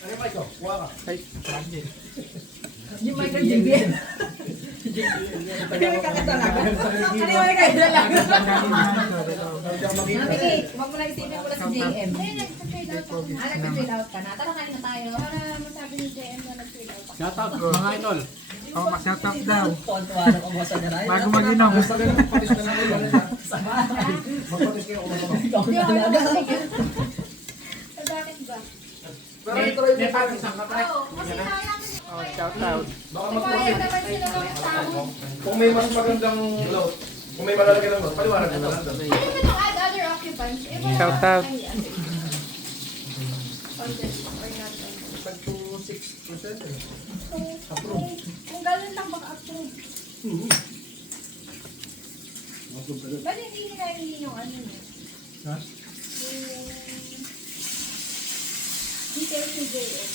Ano ba ito? Kuha ka. Ay, sabi. Yung Michael JBL. Ano yung kakatalaga? Ano yung kakatalaga? Mami, wag mo na isipin mo na si JM. Nag-fill out ka na. Tara, kain na tayo. Para masabi ni JM na nag-fill out. Shout out mga idol. Oh, mag-shoutout daw. Pontuwa na kumosa na rin. Bago mag-inom. Basta ganun, magpatis na lang ulo. Magpatis kayo ulo. Hindi ako nakasige. Bakit ba? Pero ito rin yung parang isang kapre. Oo, kasi kaya Oh, shoutout. Baka kaya mag-profit. naman sila ng tao. Kung may mas magandang load, kung may malalagay ng load, paliwanag na lang. Ayun na lang add other occupants. Shout out. Pag 2-6% eh. Kung gano'n lang baka approve. Ba't hindi nila yung ano niya? Ha? Yung details ni JM.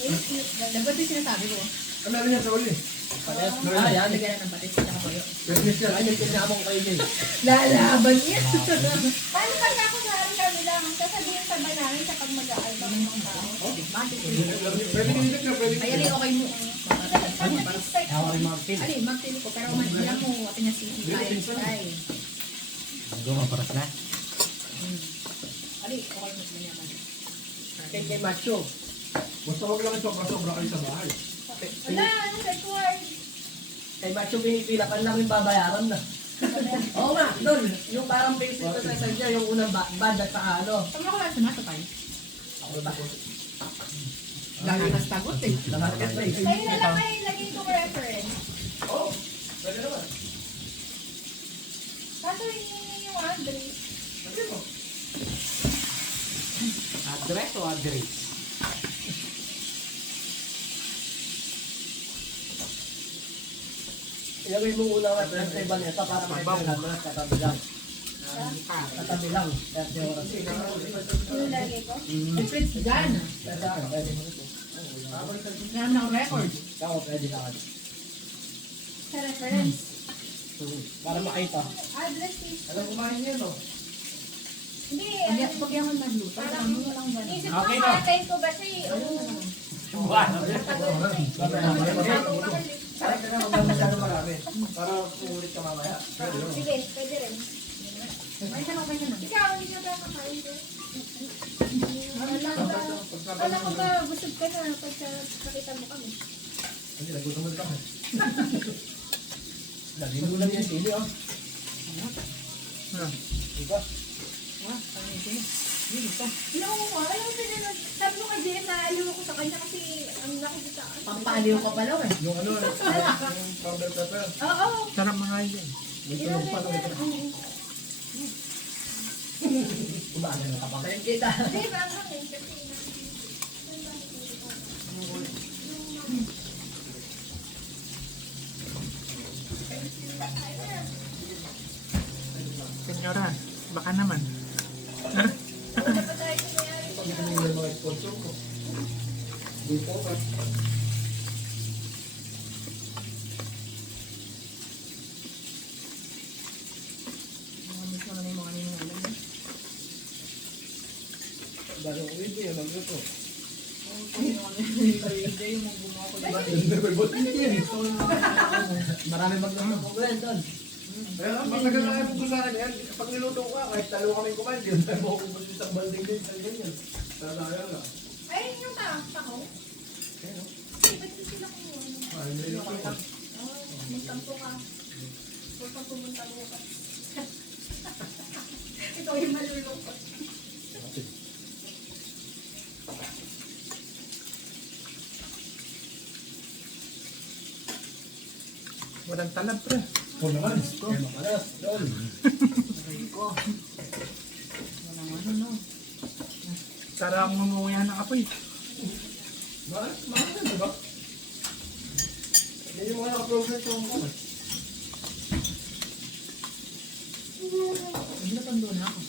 Dapat yung sinasabi ko. Ano meron yan sa uli? Yan. Lagyan na ng patis. Tsaka payo. Business yan. Ay, may pinamong kayo din. Lalaban niya. Paano pagka kunwari kami lang, sasabihin sa ba namin sa pag mag-aalbum ng tao? Pwede din ka, pwede din. Ayan, okay mo. Expect Ali, magtili ko. Pero magbilang mo. Atin na city tayo. Goma paras na. Ali, okay mo sila naman. Kay Macho. Basta huwag lang sobra-sobra kayo sa bahay. wala, ano required? Kay Macho pinipila ka namin babayaran na. Oo nga, doon. Yung parang basic na sa isa niya, yung unang bad at saka ano. Tama ko lang sumasa tayo. Ako ba? Lagi nas tagot eh. Lahat ka Kayo na lang kayo ilagay ko reference. Oo, pwede naman. Kaso hihingi yung address. Pwede mo. Address o address? Ilagay mo unang address sa iba nito para makikita mo at katabi lang. Katabi lang. Kasi oras. Nilagay ko. Prince Gan. Pwede mo ito. Ganun ng record. Ako pwede na. Sa reference. Para makita. Address is... Alam kumain niya, no? Hindi, Pag yung magluto, parang ano mo lang ganun. isip ko Okay na. matay ko ba siya Parang ka na, huwag na masyado marami. Para umulit ka mamaya. Pwede naman. Sige, pwede rin. Ay, ka na. Ikaw, hindi ka ba kakain ko? Wala ko ba, busog ka na pagka nakita mo kami. Hindi, nagutom mo kami. Lagi mo lang yung sili, oh. Diba? Alam mo, sabi mo kay JM na ayaw ko sa kanya kasi ang nakikita. Pampaliw ka pala eh. Yung ano, yung powder pepper. Oo. Sarap mga yun. May tunog pa, no? Kumbaga na kapakain kita. Hindi, parang hangin kasi Senyora, baka naman. dapat tayo kumayari ko Ito yung mga sponsor ko. Dito ka. Miss mo na yung mga ninungalan. Dahil ang uwi yan, ang ito. Hindi yung mga gumawa ko. May bot yan. Marami magkakakulit doon. Kaya matagal na kayo sa akin yan. Pag niluto ko kahit talo kami kumain, yun tayo makukubos isang balding din sa ganyan. Sayang lang. Ay, yung tako. Ayun, no? Ba't yung sila kumuha? Ay, niluto ko. Magtampo ka. Huwag kang pumunta bukas. Ikaw yung malulungkot. Walang talab, pre. Oo naman. Kaya makalas. Doon. Walang ano, no? Sarang mumuya ng apoy. Mahal yan, diba? Yan yung mga naka-progress sa mga. Hindi na tando na ako.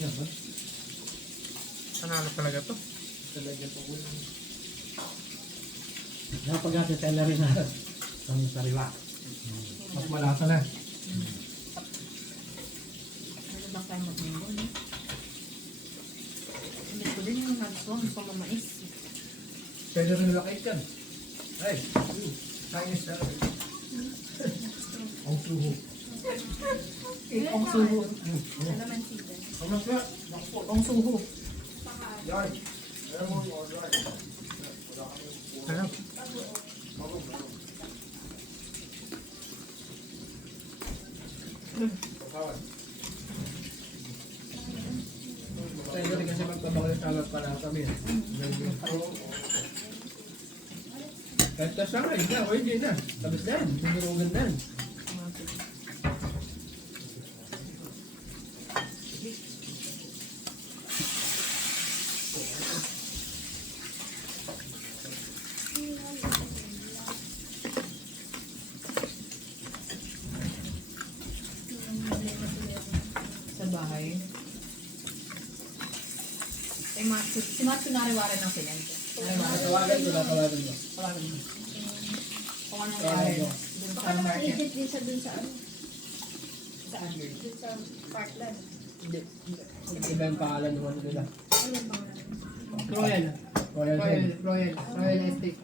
Yan ba? Panalo talaga to. Talaga po. Napag natin celery na. Ang sariwa. Mas malasa na. lang tayo mag-minggo, no? Hindi ko din yung gusto mo mais. Pwede rin lakay dyan. Ay, Chinese na. Ang suho. Ang suho. Alaman sida. Ang masya. Ang suho. Yan. Alam mo, yan. Sarap. Pwede rin kasi magpabakal sa pala kami. Kahit kasangay na, o hindi na. Tapos na yan, sinurugan na yan. Sa bahay. Si Matsu nariwari ng silente. Nariwari. Tawagan ko. Tawagan mo. Kung anong nariwari. Dun Baka sa naman market. agent din siya dun sa ano, Saan yun? dun sa Parkland. Hindi. Iba yung pangalan ng ano nila. Ano yung pangalan? Royal. Royal. Royal Estate.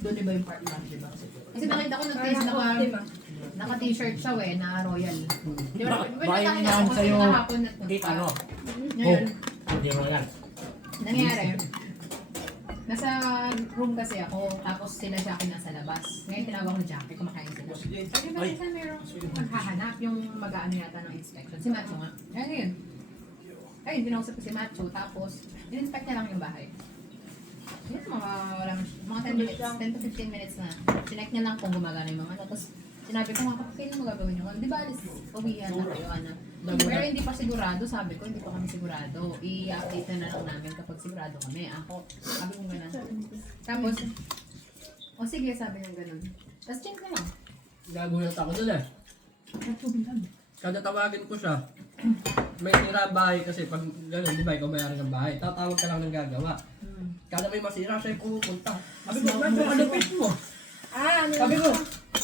Doon iba yung part lang, di ba? Kasi nakita ko naka-t-shirt siya na Royal. Di ba? Baka yun yan sa'yo. Ano? Ngayon, Hindi mo yan. nangyari, nasa room kasi ako, tapos sila Jackie nasa labas. Ngayon tinawag ko Jackie, kumakain sila. Sabi ba, isa merong maghahanap yung mag-ano yata ng inspection. Si Macho nga. Ngayon, ayun, dinausap ko si Macho, tapos in-inspect niya lang yung bahay. Yun, mga 10 minutes, 10 to 15 minutes na. Sinek niya lang kung gumagana yung mga ano. Tapos sinabi ko nga, kailan mo gagawin yung ano? Di ba, uwihan na kayo, ano? Pero hindi pa sigurado, sabi ko, hindi pa kami sigurado. I-update na lang namin kapag sigurado kami. Ako, sabi ko gano'n. Tapos, o sige, sabi niya gano'n. Tapos check na lang. Nagulat ako dun eh. Kada tawagin ko siya, may sira bahay kasi pag gano'n, di ba, ikaw mayari ng bahay. Tatawag ka lang ng gagawa. Kada may masira, siya yung pupunta. Sabi ko, ano kalapit mo? Ah, ano Sabi ko,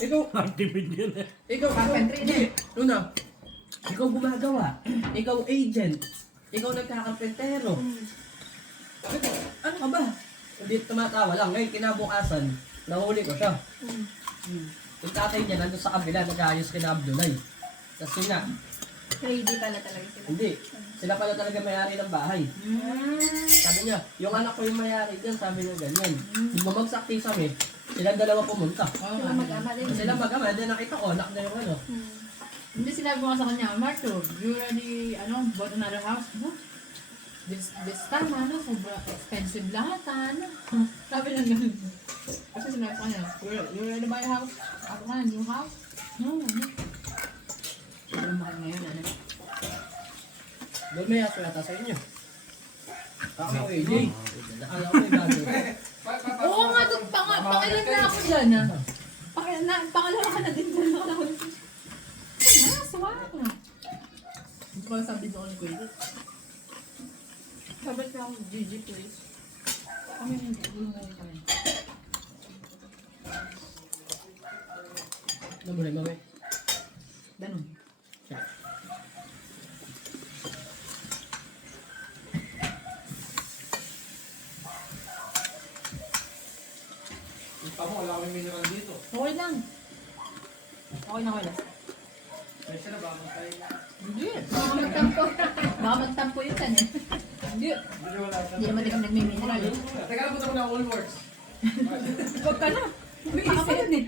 ikaw, Activate yun eh. ikaw, Carpentry na eh. Una, ikaw gumagawa. Ikaw agent. Ikaw nagkakampentero. Sabi ko, ano ka ba? Hindi tumatawa lang. Ngayon, kinabukasan, nahuli ko siya. Yung tatay niya nandun sa kabila, nag-ayos kina Abdulay. Tapos yun nga, crazy pala talaga sila. hindi. Sila pala talaga may-ari ng bahay. Sabi niya, yung anak ko yung may-ari dyan, sabi niya ganyan. Yung bumagsak kami, silang dalawa pumunta. Sila mag-ama din. Sila mag-ama, then nakita ko, anak na yung ano. Hindi sinabi ko nga sa kanya, Marco, you already, bought another house? No? This time, sobra expensive lahat, Sabi lang ganun. Kasi sinabi ko kanya, you already buy a house? Ako nga, new house? No. Sabi mo ngayon, Doon may aso yata sa inyo. Ako, AJ. Alam ko yung gagawin. Oo nga, pangilan na ako dyan, Pangalawa ka na din dyan. Suwak na. Hindi ko sabi doon ko ito. Sabat na ako, GG please. Kami hindi kami. Ano mo rin, mami? Ganun. Ito mo, wala kaming mineral dito. Okay lang. Okay na. Pwede na ba? Tayo. Hindi. Baka magtampo. Baka magtampo yun kan eh. Hindi. Hindi wala. Hindi naman din kami nagmimineral eh. Teka lang, punta ko na Woolworths. Huwag ka na. Baka pa yun eh.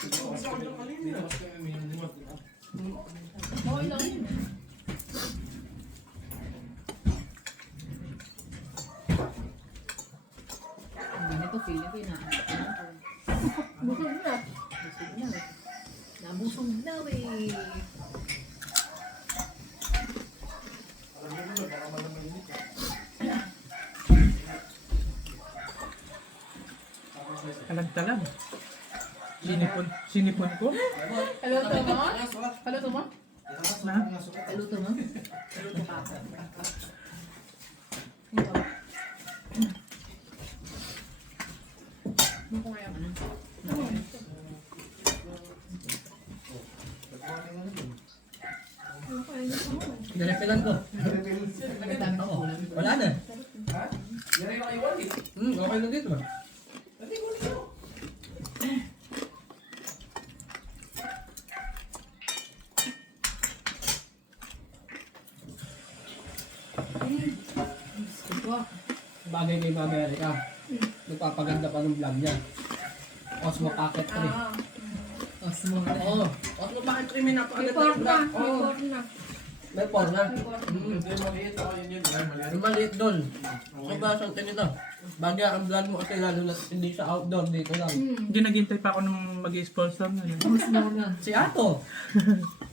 Dito kasi kami mineral. Okay lang yun. Ganito feeling ko yun Busog na. Busog na eh. Nabusog na eh. Alam mo ba, baka malamang init. Talag-talag. Sinipon ko. Kaluto mo? Kaluto mo? Na? Kaluto mo? Ano ko kaya ano? Nirefilan ko. Ang dami ng Oo. ulam. Wala na. Ha? Yan rin ako iwan eh. Okay na dito. Hindi ko nito. Ito. Bagay kay Mama Erika. Nagpapaganda pa ng vlog niya. Osmo Pocket 3. Osmo. Oo. Osmo Pocket 3 may napakaganda Report yung na. vlog. Oo. Report na. May porn na. Ito yung maliit ako yun yun. Ay, maliit. Yung maliit doon. Sobrang sante nito. Bagay ang vlog mo kasi lalo na hindi sa outdoor dito lang. Hindi naghintay pa ako nung mag-sponsor na. Osmo na. Si Ato.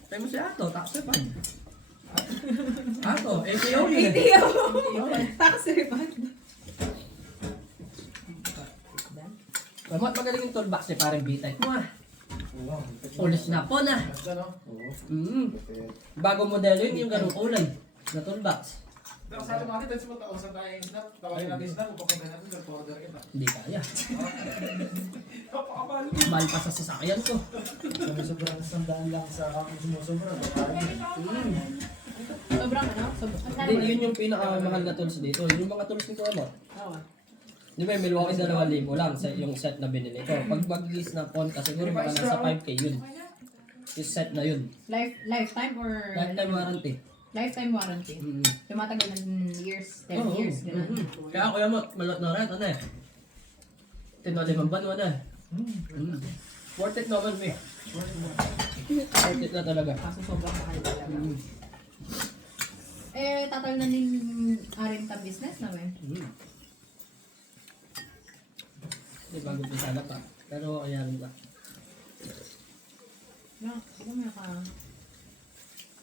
Tayo mo si Ato. Taxi pa. Ato. ATO yun. Taxi reband. Kamot magaling yung toolbox eh. Parang B-type mo ah. Wow. Ulis na po na. Ganda no? Oo. Bago modelo yun yung ganung kulay na toolbox. Pero sa atin natin, dahil sa tayo yung snap, tawagin natin snap, pupunta natin sa order kita. Hindi kaya. Kapakabal. Mahal pa sa sasakyan ko. Sabi sobrang sandaan lang sa kapag sumusobra. Sobrang ano? Sobrang Hindi, yun yung pinakamahal na tools dito. Yung mga tools nito ano. Di ba, may Milwaukee 2,000 lang sa yung set na binili ko. Pag mag-list na phone ka, siguro baka nasa 5K yun. Yung set na yun. Lifetime or Lifetime warranty. lifetime warranty? Tumatagal ng years, 10 Oo. years, gano'n. Kaya kuya mo, malot na rin, ano eh. Tinalimang ban mo na. Worth it naman, me. Worth it na talaga. Kaso sobrang mahal talaga. Eh, tatal na din Arinta business na eh. Hindi bago pisala pa. Pero kaya rin ba? Ikaw may ka...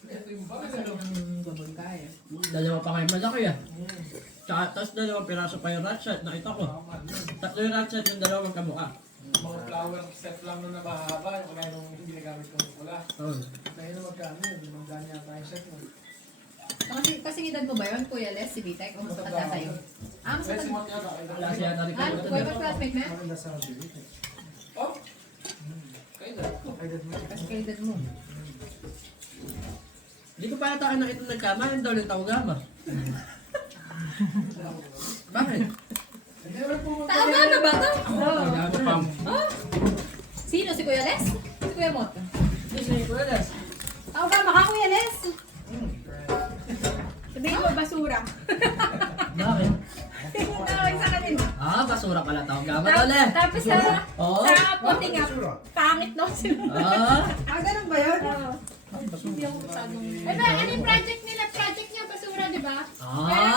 Kasal ng gabon ka eh. Dalawa pa kayo malaki ah. Tsaka, tapos dalawang piraso pa yung ratchet, nakita ko. Tatlo yung ratchet, yung dalawa magkamukha. Mga flower set lang na nabahaba, yung kaya nung hindi ginagamit ko wala. Oo. Kaya na magkano yun, magkano yata yung set mo. Kasi edad mo ba yun, Kuya Les, si Vitek? O mas matanda sa'yo? Ah, mas Let's matanda. month yata. Wala siya natin Ah, ko. Kuya ba classmate mo? Maganda sa David. Oh? Kaya na. Kaya na. Kasi kay edad mo. Hindi ko pa yata kayo nakita nagkama, yung daw yung tawagama. Bakit? Tawagama ba ito? Tawagama. Sino? Si Kuya Les? Si Kuya Mot? Hindi siya yung kulas. Tawagama ka, Kuya Les? Sabihin mo, basura. Bakit? Tawag sa kanila. Basura pala tawagama tol eh. Tapos sa Oo. puti nga, pangit daw sila. Ganun ba yun? Hindi ako masyadong... Ano yung project nila? Project niya, basura, di ba?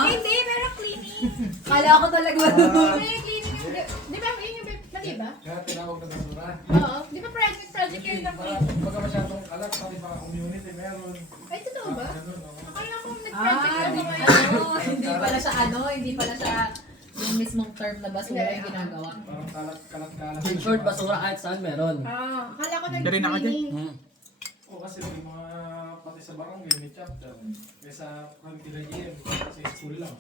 Hindi, pero cleaning. Kala ko talaga May cleaning. Di ba, yun yung... Mali ba? Kaya tinawag na basura. Oo. Di ba project yun na cleaning? Pagka masyadong kalat, pati baka community meron. Ay, totoo ba? Ganun, oo. Akala ko nag-project na ba kayo? Hindi pala siya hindi pala siya yung mismong term na basura yung ginagawa. Parang kalat-kalat. In short, basura kahit saan meron. Akala ko Hindi rin ako dyan. nag-cleaning. Oo, kasi may mga pati sa barangay may chapter. Kaya sa Kantila GM, sa school lang.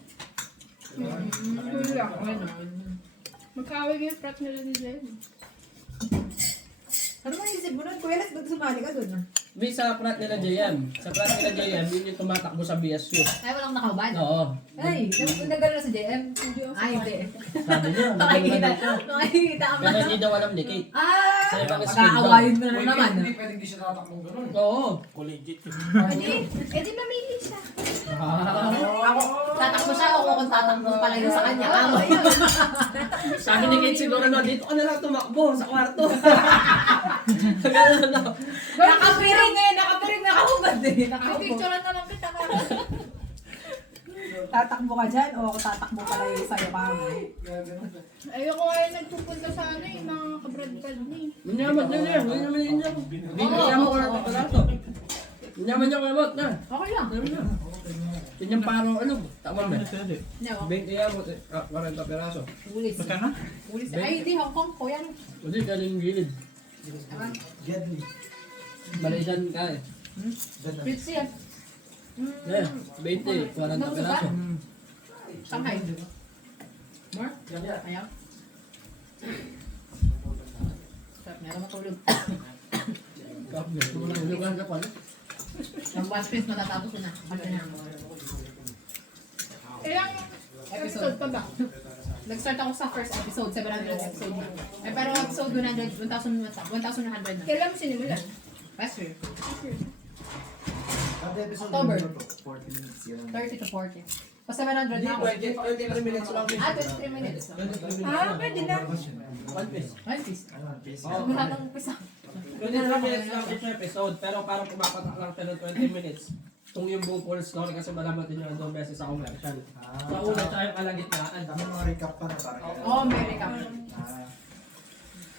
Diba? School lang, Magkawig yung frat nila ni Jen. Ano man isip mo nun? Kuya Les, ba't sumali ka dun? May sa frat nila JM. Sa frat nila JM, yun yung tumatakbo sa BSU. Ay, walang nakahubad. Oo. Ay, nagano sa JM? Ay, hindi. Sabi niya, magaling Nakikita. na siya. Nakikita ka ba? Pero hindi daw alam ni Kate. Ah! Sa ibang school daw. Pagkakawain mo na Pwede, naman. hindi pwedeng di siya tatakbong ganun. Oo. Collegiate. Di mamili siya. Ako, tatakbo siya o kung tatakbo pala yun sa kanya. Tama yun. Sabi ni Kate siguro no, dito ka na lang tumakbo sa kwarto. Ganun na. Nakapiring eh, nakapiring nakahubad eh. Picturean na lang kita ka. Tatakbo ka dyan o tatakbo pala yun sa'yo kamo. Ayoko nga nagpupunta sa ano yung mga kabrad-brad ni. Manyaman na niya. Manyaman na niya. Binigyan mo ko ng pagkalato. Manyaman niya ko yung na. Okay lang. Manyaman niya. Yun yung parang ano. Tama ba? No. 20 yamo. 40 peraso. Ulis. Basta na? Ulis. Ay, hindi. Hong Kong. Kuya. Hindi, galing gilid. Deadly. Malaysian ka eh. Fritz yan. Yeah, 20, 40 peraso. Shanghai. More? Ayaw? Sarap. Meron matulog. Tulungan ka pala. Ang One Piece matatapos ko na. Ano na? Ilang episode pa ba? Nag-start ako sa first episode, 700 episode na. Eh, pero episode 100, 1,100 na. Kailan mo sinimulan? Last year. Kada episode October. ano to? 40 minutes yun. 30 to 40. Pa 700 Hindi, na ako. 23 minutes lang. 23 minutes. 23 minutes. Ah, pwede na. One piece. One Piece. Ano, piece. Oo. Wala nang umpisa. 23 minutes lang each episode, pero parang pumapatak lang tayo ng 20 minutes. Kung yung buong full story kasi malaman din yung andong beses sa commercial. Sa una, tsaka yung kalagitnaan. Dami mga recap pa na parang Oo, may recap. Ah,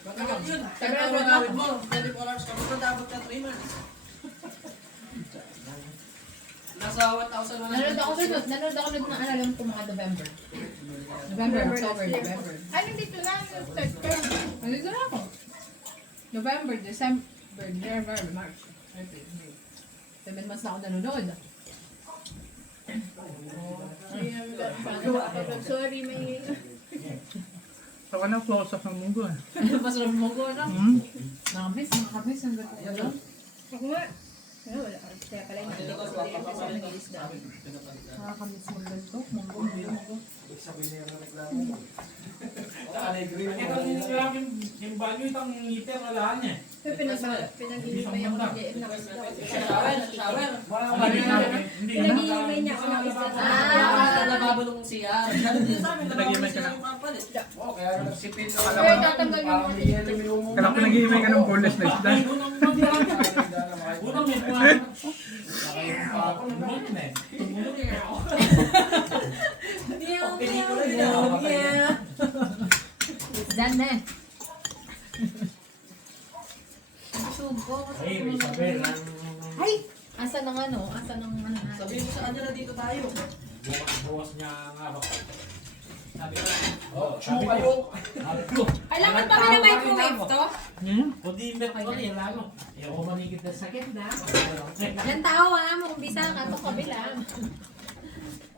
Magagat yun. Sabi na ang gawin mo. 24 hours ka. Pero dapat ka 3 months. Nasa 1,100. Nanood ako ng ano lang po mga November. November, October, November. Ano dito na? Third term. Nandito na ako. November, December, January, March, April, May. 7 months na ako nanonood. Sorry, may... Saka na close up ng munggo eh. Masarap mo ko na. Nakamiss. Ang ganda. Ako nga. Ano, wala. Kaya pala yung nakikita ko din kasi nag-iisda. Nakakamiss mo ganito. Munggo. sabihin niya yung reklamo. Alegre mo. Yung banyo, itang heater, wala niya. So, pinag-iimay ako ng JM na isda. Shower. Hindi Pinag-iimay niya ako ng isda. Nababo nung siya. Ganun din sa amin. Nababo nung siya ng papalit. Oo, kaya nagsipin na. Pero tatanggal yung Parang mga hindi yan luminom mo. Kaya pinag-iimay ka ng boneless na isda. Unang may puwan. Ako naman eh. It's done na. Subo. Ay, may sabi lang. Ay! Asa ng ano? Asa ng ano na? Sabihin mo sa kanya na dito tayo. Bukas niya nga ba? Sabi ko. Show kayo. Alam mo pa rin na microwave to? O di met ko rin, lalo. Eh, ako manigit na sakit na. Ilang tao kung bisa ka to kabila.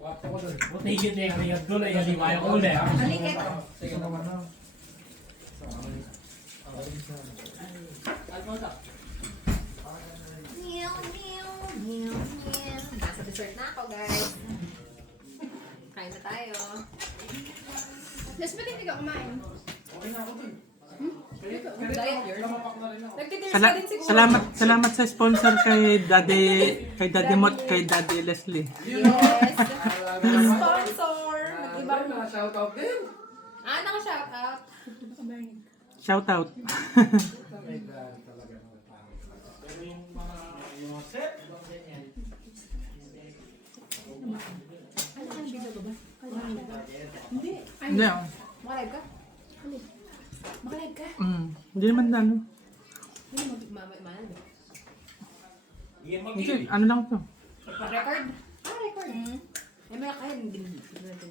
O tigit na yung riyad ko lang, hindi maya ko ulit. Malikit. Sige naman na. Alfonso. Nasa dessert na ako, guys. Kain na tayo. Tapos ba't hindi ka kumain? Diet year. Salamat sa sponsor kay Daddy Mot, kay Daddy Leslie. Yes. Sponsor. Mag-ibang. Shoutout din. Naka-shoutout. Shout out. Hindi ah. Makalive ka? Makalive ka? Hindi naman na ano. Hindi mo mamay. Hindi, ano lang to. Record? Record. May mga kain. Hindi natin